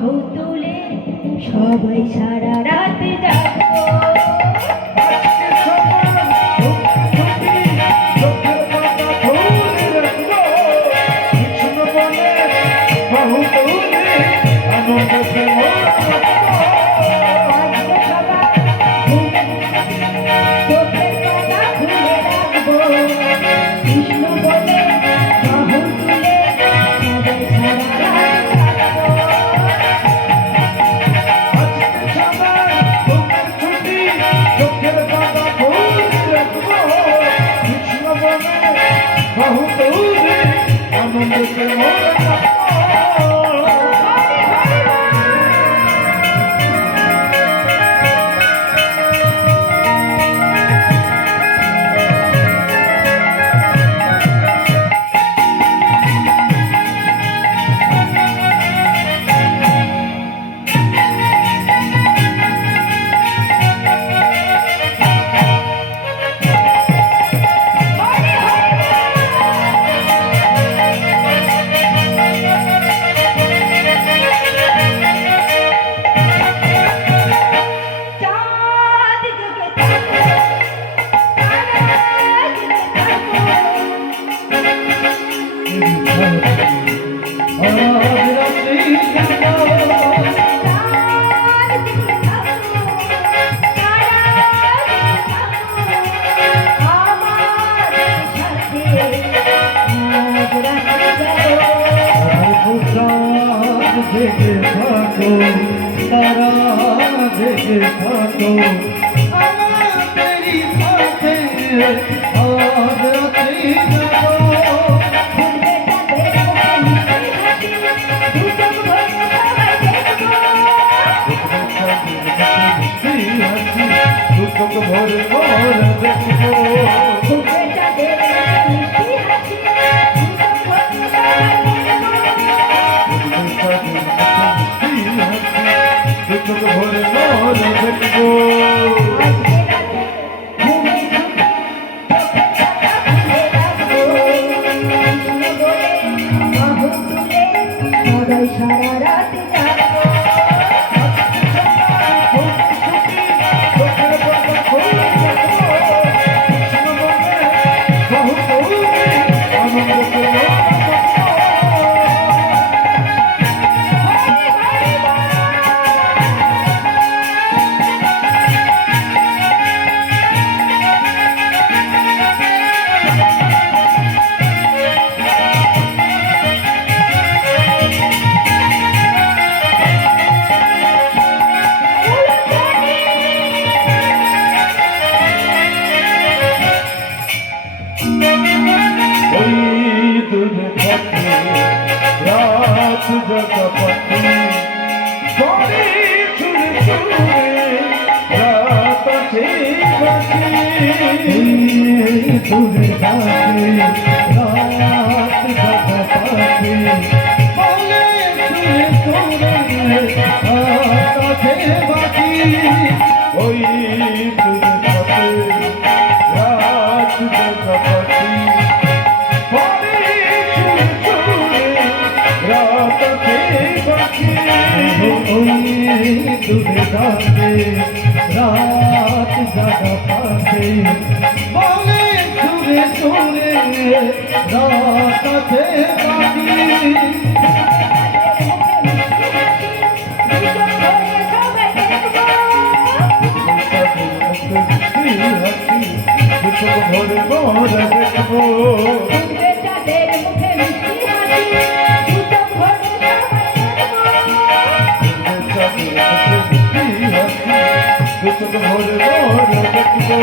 বাহু তুলে সবাই সারা রাত জাগবো। জেগে থাকো তারা জেগে থাকো আমাদেরই সাথে আজ রাতে যাবো ভরে ভরে দেখবো ভরে ভরে দেখবো সারা রাত জাগবো। তুরে ডাকে রাত জাগা পাখি বলে তুরে তোরে কাছে বাকি ওই তুরে ডাকে রাত জাগা পাখি বলে তুরে কাছে বাকি ওই তুরে ডাকে রাত জাগা পাখি বলে তুরে তোরে রাত আছে বাকি ভরে ভরে দেখবো ভরে ভরে দেখবো